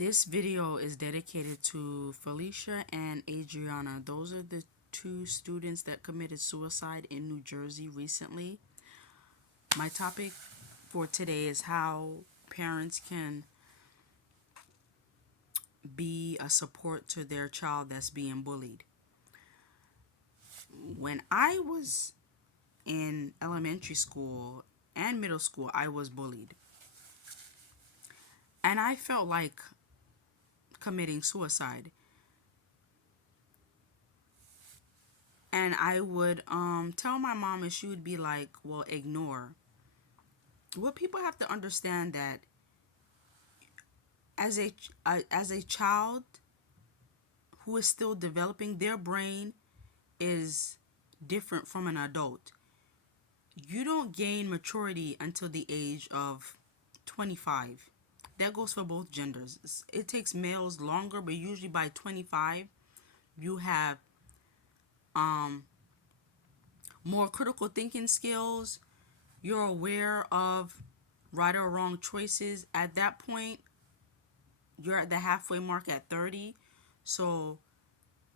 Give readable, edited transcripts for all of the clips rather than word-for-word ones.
This video is dedicated to Felicia and Adriana. Those are the two students that committed suicide in New Jersey recently. My topic for today is how parents can be a support to their child that's being bullied. When I was in elementary school and middle school, I was bullied. And I felt like committing suicide. And I would tell my mom, and she would be like, well, ignore. Well, people have to understand that as a child who is still developing, their brain is different from an adult. You don't gain maturity until the age of 25. That goes for both genders. It takes males longer, but usually by 25, you have more critical thinking skills. You're aware of right or wrong choices. At that point, you're at the halfway mark at 30. So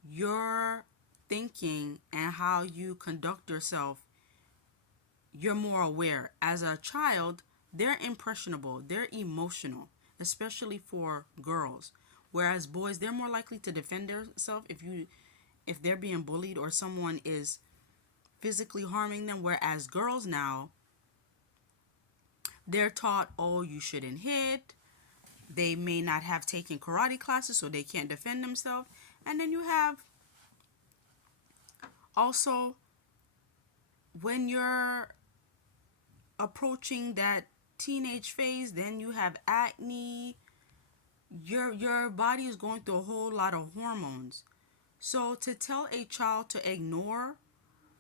your thinking and how you conduct yourself, you're more aware. As a child, they're impressionable, they're emotional, especially for girls. Whereas boys, they're more likely to defend themselves if they're being bullied or someone is physically harming them. Whereas girls now, they're taught, oh, you shouldn't hit. They may not have taken karate classes, so they can't defend themselves. And then you have also, when you're approaching that teenage phase, then you have acne. Your body is going through a whole lot of hormones. So to tell a child to ignore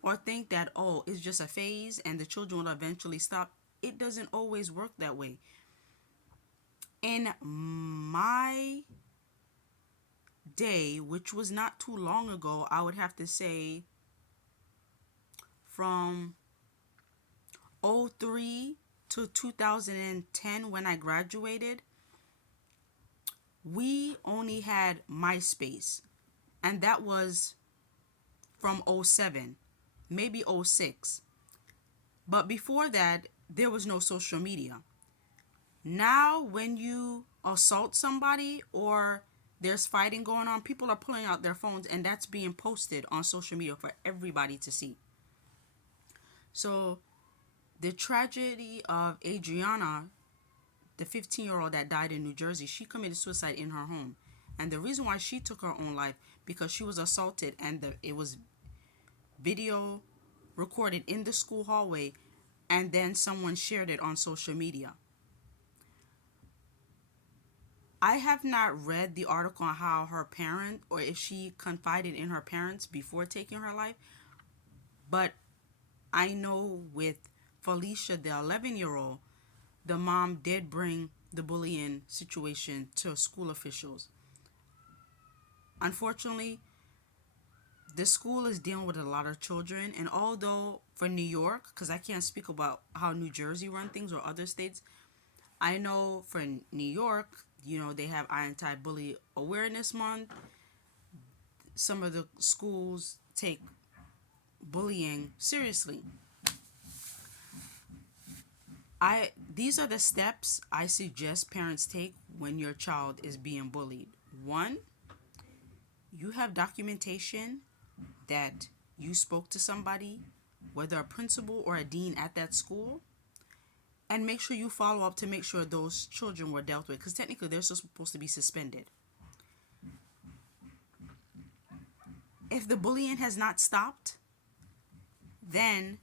or think that, oh, it's just a phase and the children will eventually stop, it doesn't always work that way. In my day, which was not too long ago, I would have to say from 03 to 2010 when I graduated, we only had MySpace. And that was from 07, maybe 06. But before that, there was no social media. Now, when you assault somebody or there's fighting going on, people are pulling out their phones and that's being posted on social media for everybody to see. So the tragedy of Adriana, the 15-year-old that died in New Jersey, she committed suicide in her home. And the reason why she took her own life, because she was assaulted and it was video recorded in the school hallway, and then someone shared it on social media. I have not read the article on how her parent, or if she confided in her parents before taking her life, but I know with Felicia, the 11-year-old, the mom did bring the bullying situation to school officials. Unfortunately, the school is dealing with a lot of children, and although for New York, because I can't speak about how New Jersey run things or other states, I know for New York, they have Anti-Bully Awareness Month. Some of the schools take bullying seriously. These are the steps I suggest parents take when your child is being bullied. 1, you have documentation that you spoke to somebody, whether a principal or a dean at that school, and make sure you follow up to make sure those children were dealt with, because technically they're supposed to be suspended. If the bullying has not stopped, then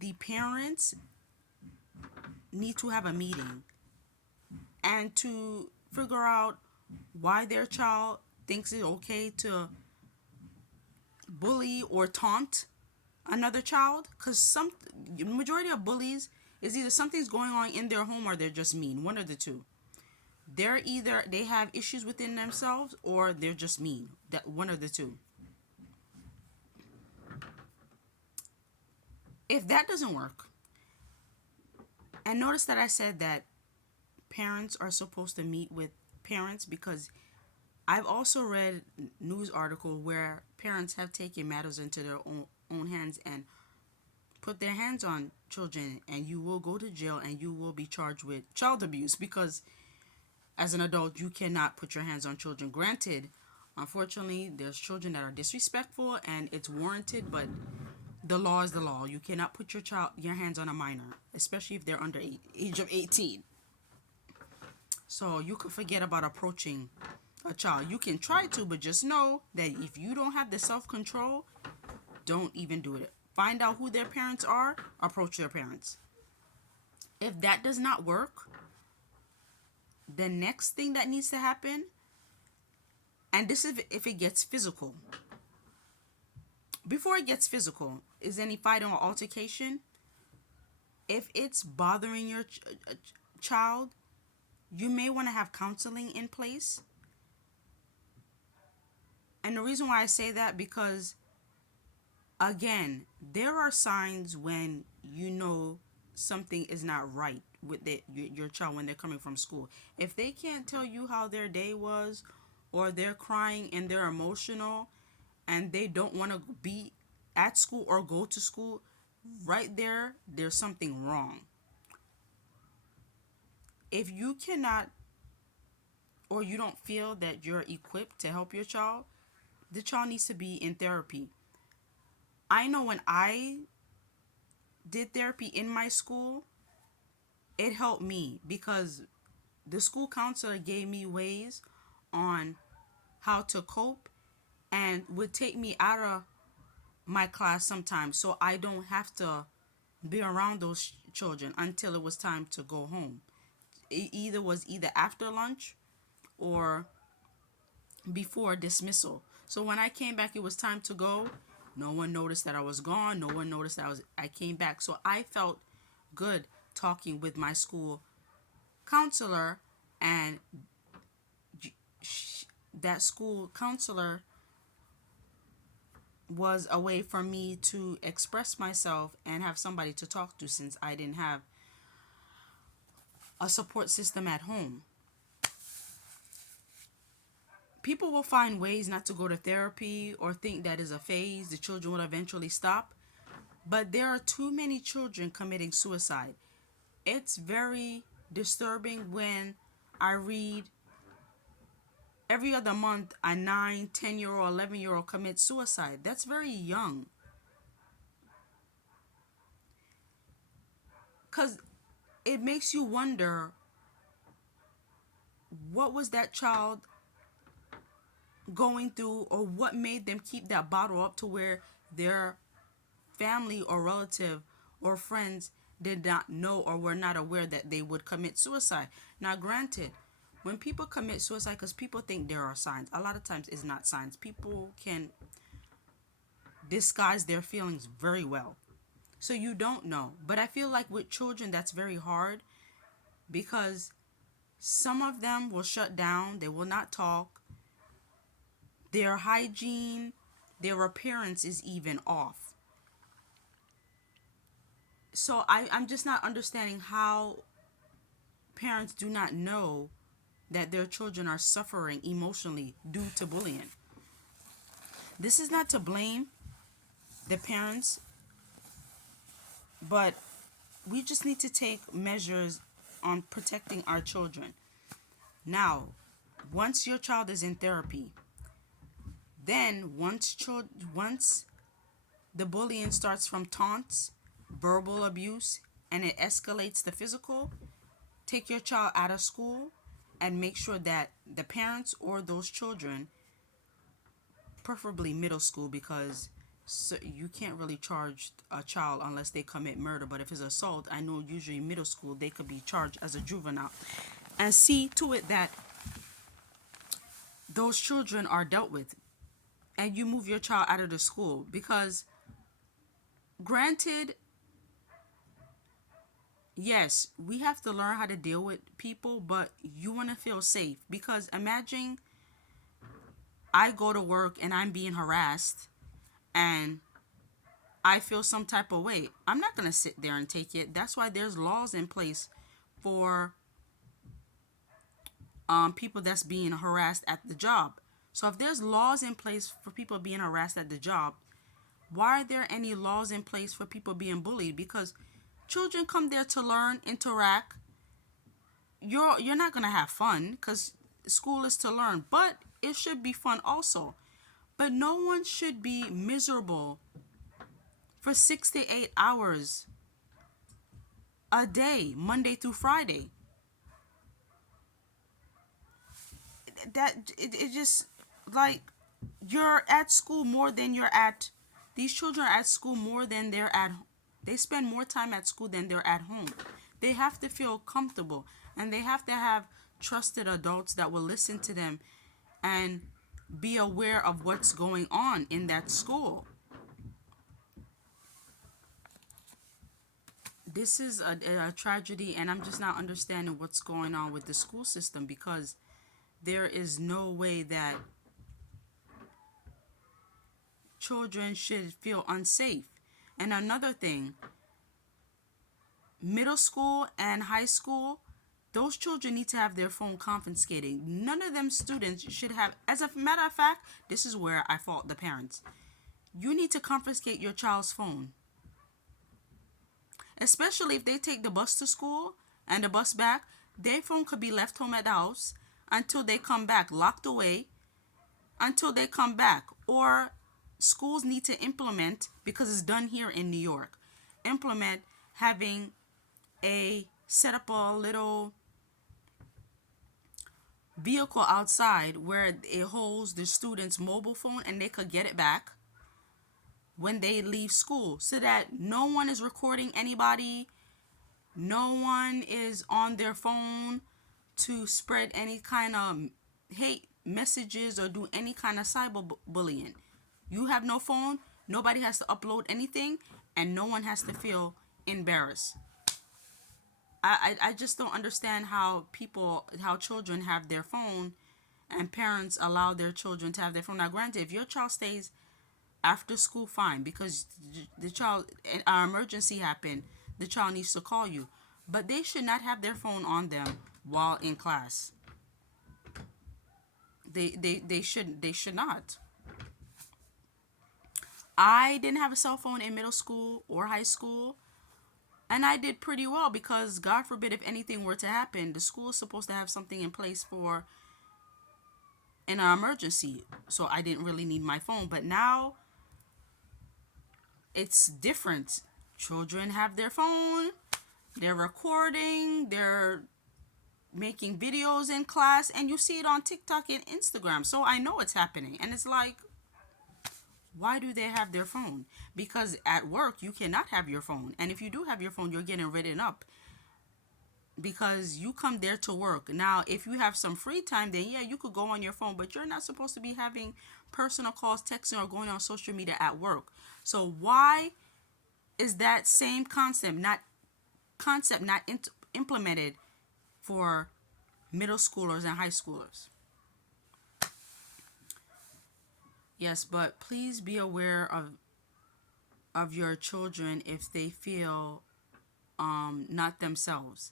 the parents need to have a meeting and to figure out why their child thinks it's okay to bully or taunt another child, because the majority of bullies is either something's going on in their home or they're just mean. One of the two. They have issues within themselves or they're just mean. That one of the two. If that doesn't work, and notice that I said that parents are supposed to meet with parents, because I've also read news article where parents have taken matters into their own hands and put their hands on children, and you will go to jail and you will be charged with child abuse, because as an adult you cannot put your hands on children. Granted, unfortunately, there's children that are disrespectful and it's warranted, but the law is the law. You cannot put your hands on a minor, especially if they're under age of 18. So you can forget about approaching a child. You can try to, but just know that if you don't have the self-control, don't even do it. Find out who their parents are, approach their parents. If that does not work, the next thing that needs to happen, and this is if it gets physical. Before it gets physical, is any fight or altercation, if it's bothering your child, you may want to have counseling in place. And the reason why I say that, because again, there are signs when you know something is not right with your child when they're coming from school. If they can't tell you how their day was, or they're crying and they're emotional and they don't want to be at school or go to school, right there, there's something wrong. If you cannot, or you don't feel that you're equipped to help your child, the child needs to be in therapy. I know when I did therapy in my school, it helped me, because the school counselor gave me ways on how to cope and would take me out of my class sometimes, so I don't have to be around those children until it was time to go home. It either after lunch or before dismissal. So when I came back, it was time to go. No one noticed that I was gone. No one noticed that I came back. So I felt good talking with my school counselor, and that school counselor was a way for me to express myself and have somebody to talk to, since I didn't have a support system at home. People will find ways not to go to therapy or think that is a phase. The children will eventually stop. But there are too many children committing suicide. It's very disturbing when I read every other month a 9, 10-year-old, 11-year-old commits suicide. That's very young. Because it makes you wonder, what was that child going through, or what made them keep that bottle up to where their family or relative or friends did not know or were not aware that they would commit suicide. Now, granted, when people commit suicide, because people think there are signs, a lot of times it's not signs. People can disguise their feelings very well, so you don't know. But I feel like with children, that's very hard, because some of them will shut down. They will not talk. Their hygiene, their appearance is even off. So I'm just not understanding how parents do not know that their children are suffering emotionally due to bullying. This is not to blame the parents, but we just need to take measures on protecting our children. Now, once your child is in therapy, then once the bullying starts from taunts, verbal abuse, and it escalates to physical, take your child out of school and make sure that the parents or those children, preferably middle school, because you can't really charge a child unless they commit murder. But if it's assault, I know usually middle school they could be charged as a juvenile. And see to it that those children are dealt with, and you move your child out of the school. Because granted, yes, we have to learn how to deal with people, but you want to feel safe. Because imagine I go to work and I'm being harassed and I feel some type of way. I'm not going to sit there and take it. That's why there's laws in place for people that's being harassed at the job. So if there's laws in place for people being harassed at the job, why are there any laws in place for people being bullied? Because children come there to learn, interact. You're not gonna have fun because school is to learn, but it should be fun also. But no one should be miserable for 6 to 8 hours a day, Monday through Friday. It just like you're at school more than you're at. These children are at school more than they're at. They spend more time at school than they're at home. They have to feel comfortable, and they have to have trusted adults that will listen to them and be aware of what's going on in that school. This is a tragedy, and I'm just not understanding what's going on with the school system, because there is no way that children should feel unsafe. And another thing, middle school and high school, those children need to have their phone confiscated. None of them students should have, as a matter of fact, this is where I fault the parents. You need to confiscate your child's phone. Especially if they take the bus to school and the bus back, their phone could be left home at the house until they come back, locked away until they come back. Or schools need to implement, because it's done here in New York, implement having set up a little vehicle outside where it holds the student's mobile phone and they could get it back when they leave school, so that no one is recording anybody, no one is on their phone to spread any kind of hate messages or do any kind of cyberbullying. You have no phone, nobody has to upload anything, and no one has to feel embarrassed. I just don't understand how children have their phone and parents allow their children to have their phone. Now, granted, if your child stays after school, fine, because the child, an emergency happened, the child needs to call you. But they should not have their phone on them while in class. They should not. I didn't have a cell phone in middle school or high school. And I did pretty well, because God forbid if anything were to happen, the school is supposed to have something in place for an emergency. So I didn't really need my phone. But now it's different. Children have their phone. They're recording. They're making videos in class. And you see it on TikTok and Instagram. So I know it's happening. And it's like, why do they have their phone? Because at work, you cannot have your phone. And if you do have your phone, you're getting written up, because you come there to work. Now, if you have some free time, then yeah, you could go on your phone, but you're not supposed to be having personal calls, texting, or going on social media at work. So why is that same concept not implemented for middle schoolers and high schoolers? Yes, but please be aware of your children if they feel not themselves.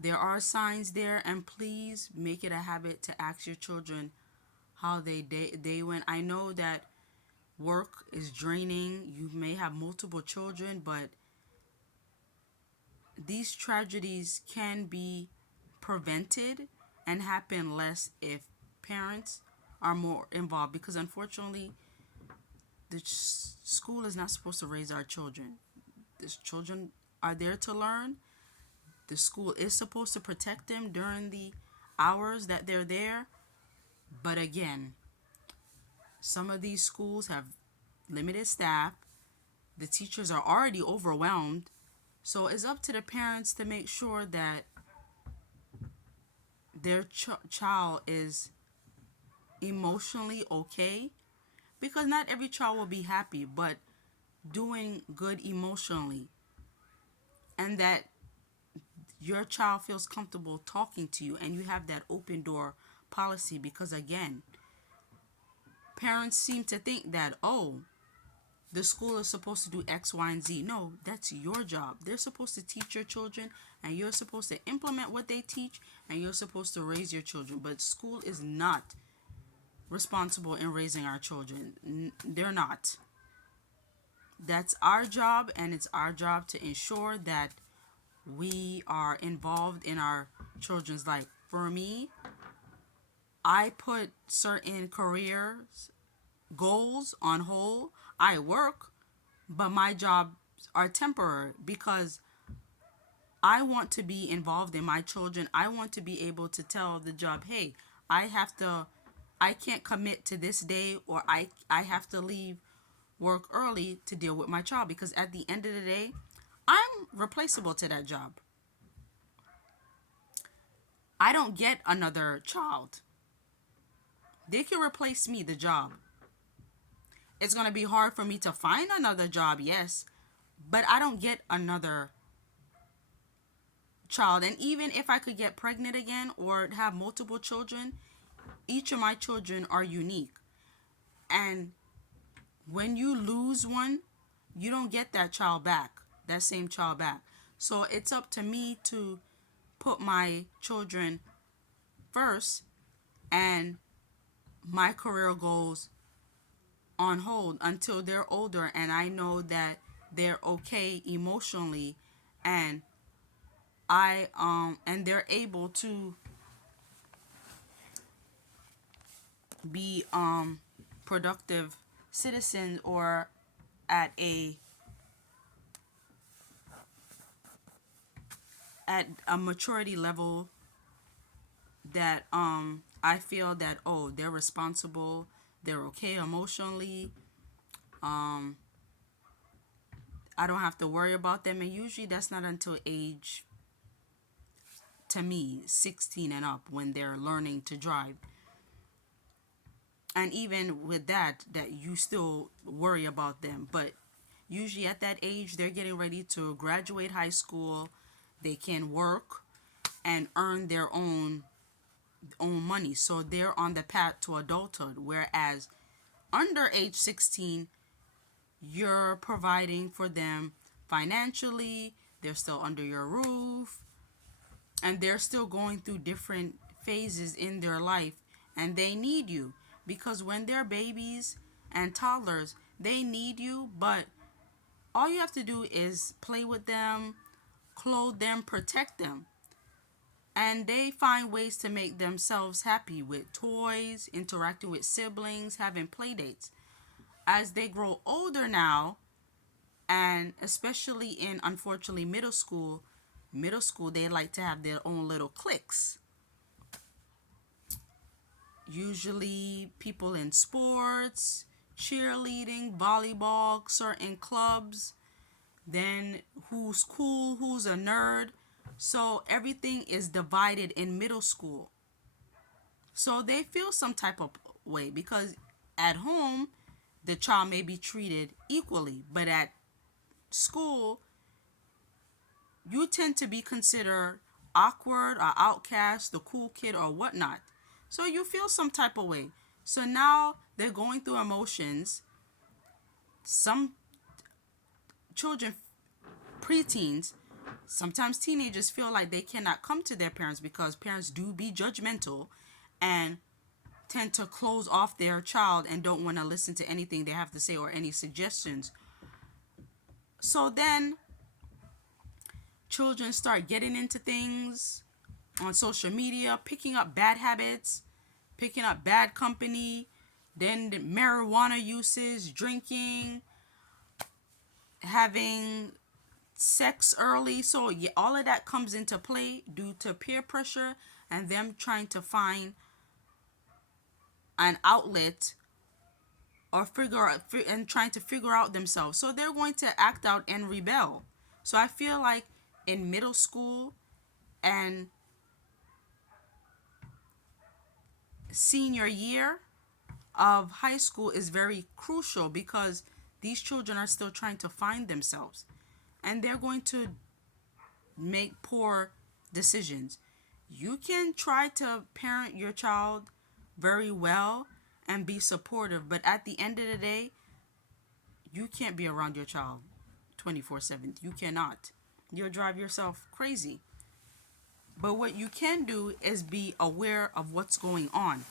There are signs there, and please make it a habit to ask your children how they went. I know that work is draining. You may have multiple children, but these tragedies can be prevented and happen less if parents are more involved, because unfortunately the school is not supposed to raise our children. The children are there to learn. The school is supposed to protect them during the hours that they're there. But again, some of these schools have limited staff. The teachers are already overwhelmed. So it's up to the parents to make sure that their child is emotionally okay, because not every child will be happy, but doing good emotionally, and that your child feels comfortable talking to you, and you have that open door policy. Because again, parents seem to think that, oh, the school is supposed to do X, Y, and Z. No, that's your job. They're supposed to teach your children, and you're supposed to implement what they teach, and you're supposed to raise your children. But school is not responsible in raising our children. They're not. That's our job, and it's our job to ensure that we are involved in our children's life. For me, I put certain careers goals on hold. I work, but my jobs are temporary because I want to be involved in my children. I want to be able to tell the job, hey, I can't commit to this day, or I have to leave work early to deal with my child, because at the end of the day, I'm replaceable to that job. I don't get another child. They can replace me, the job. It's going to be hard for me to find another job, yes, but I don't get another child. And even if I could get pregnant again or have multiple children, each of my children are unique. And when you lose one, you don't get that child back, that same child back. So it's up to me to put my children first and my career goals on hold until they're older and I know that they're okay emotionally, and and they're able to be productive citizens, or at a maturity level that I feel that, oh, they're responsible, they're okay emotionally. I don't have to worry about them, and usually that's not until age, to me, 16 and up, when they're learning to drive. And even with that you still worry about them, but usually at that age they're getting ready to graduate high school. They can work and earn their own money, so they're on the path to adulthood. Whereas under age 16, you're providing for them financially, they're still under your roof, and they're still going through different phases in their life, and they need you, because when they're babies and toddlers, they need you, but all you have to do is play with them, clothe them, protect them. And they find ways to make themselves happy with toys, interacting with siblings, having play dates. As they grow older now, and especially in, unfortunately, middle school, they like to have their own little cliques. Usually people in sports, cheerleading, volleyball, certain clubs, then who's cool, who's a nerd. So everything is divided in middle school. So they feel some type of way, because at home the child may be treated equally, but at school you tend to be considered awkward or outcast, the cool kid or whatnot. So you feel some type of way. So now they're going through emotions. Some children, preteens, sometimes teenagers, feel like they cannot come to their parents because parents do be judgmental and tend to close off their child and don't want to listen to anything they have to say or any suggestions. So then children start getting into things on social media, picking up bad habits, picking up bad company, then the marijuana usage, drinking, having sex early. So yeah, all of that comes into play due to peer pressure and them trying to find an outlet or trying to figure out themselves. So they're going to act out and rebel. So I feel like in middle school and senior year of high school is very crucial, because these children are still trying to find themselves and they're going to make poor decisions. You can try to parent your child very well and be supportive, but at the end of the day, You can't be around your child 24/7. You cannot. You'll drive yourself crazy. But what you can do is be aware of what's going on.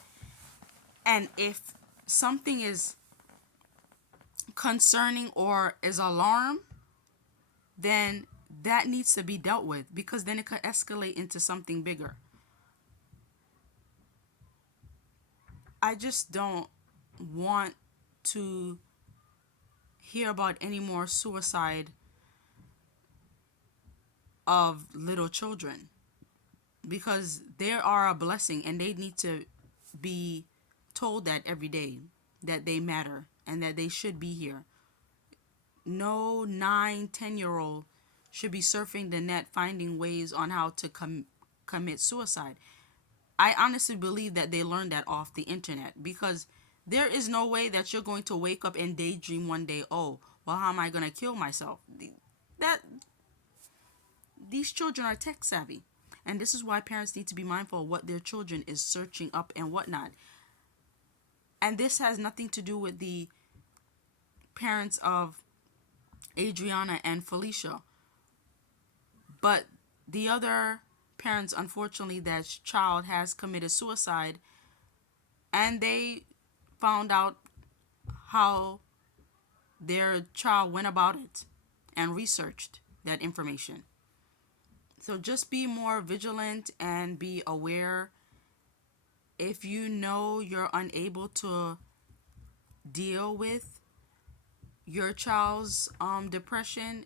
And if something is concerning or is alarm, then that needs to be dealt with, because then it could escalate into something bigger. I just don't want to hear about any more suicide of little children, because they are a blessing and they need to be told that every day, that they matter and that they should be here. No 9, 10 year old should be surfing the net finding ways on how to commit suicide. I honestly believe that they learned that off the internet, because there is no way that you're going to wake up and daydream one day, oh, well, how am I going to kill myself? That These children are tech savvy. And this is why parents need to be mindful of what their children is searching up and whatnot. And this has nothing to do with the parents of Adriana and Felicia, but the other parents, unfortunately, that child has committed suicide, and they found out how their child went about it and researched that information. So just be more vigilant and be aware. If you know you're unable to deal with your child's depression,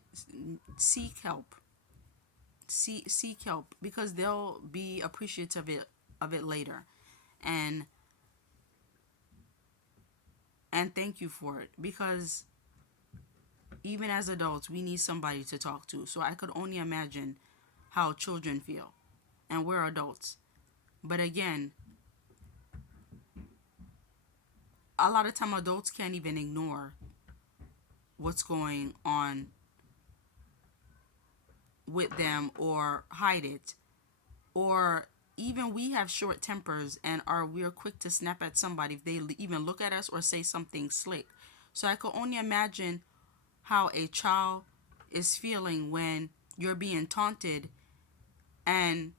seek help. Seek help, because they'll be appreciative of it later, and thank you for it, because even as adults we need somebody to talk to. So I could only imagine how children feel, and we're adults. But again, a lot of time adults can't even ignore what's going on with them or hide it, or even we have short tempers and we're quick to snap at somebody if they even look at us or say something slick. So I could only imagine how a child is feeling when you're being taunted and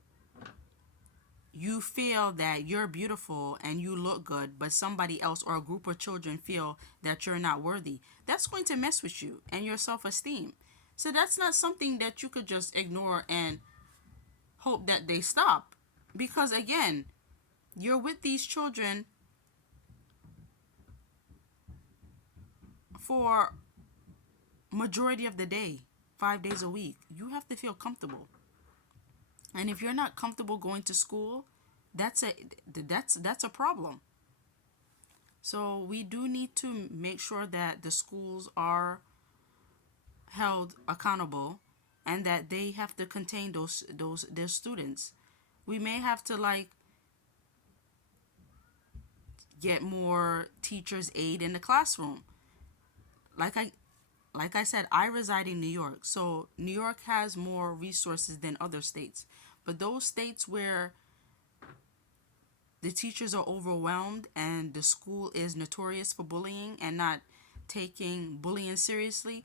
you feel that you're beautiful and you look good, but somebody else or a group of children feel that you're not worthy. That's going to mess with you and your self-esteem. So that's not something that you could just ignore and hope that they stop. Because again, you're with these children for majority of the day, 5 days a week. You have to feel comfortable. And if you're not comfortable going to school, that's a problem. So we do need to make sure that the schools are held accountable and that they have to contain those their students. We may have to get more teachers aid in the classroom. Like I said, I reside in New York. So New York has more resources than other states. But those states where the teachers are overwhelmed and the school is notorious for bullying and not taking bullying seriously,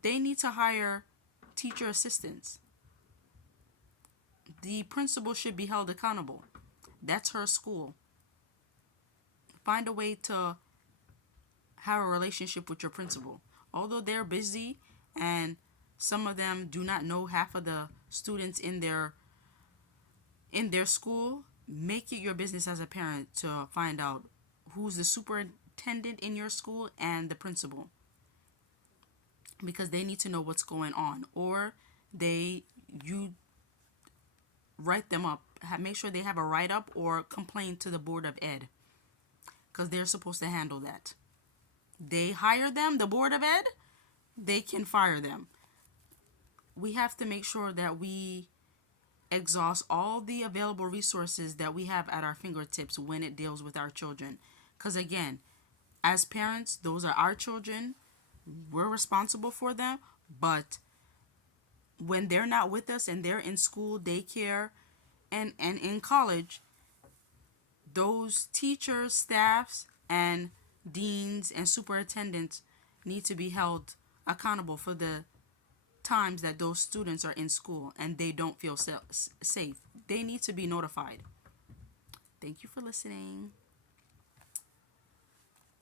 they need to hire teacher assistants. The principal should be held accountable. That's her school. Find a way to have a relationship with your principal. Although they're busy and some of them do not know half of the students in their school, make it your business as a parent to find out who's the superintendent in your school and the principal, because they need to know what's going on, or you write them up. Make sure they have a write-up or complain to the Board of Ed, because they're supposed to handle that. They hire them, the Board of Ed, they can fire them. We have to make sure that we exhaust all the available resources that we have at our fingertips when it deals with our children. Because again, as parents, those are our children. We're responsible for them. But when they're not with us and they're in school, daycare, and in college, those teachers, staffs, and deans and superintendents need to be held accountable for the times that those students are in school and they don't feel safe. They need to be notified. Thank you for listening.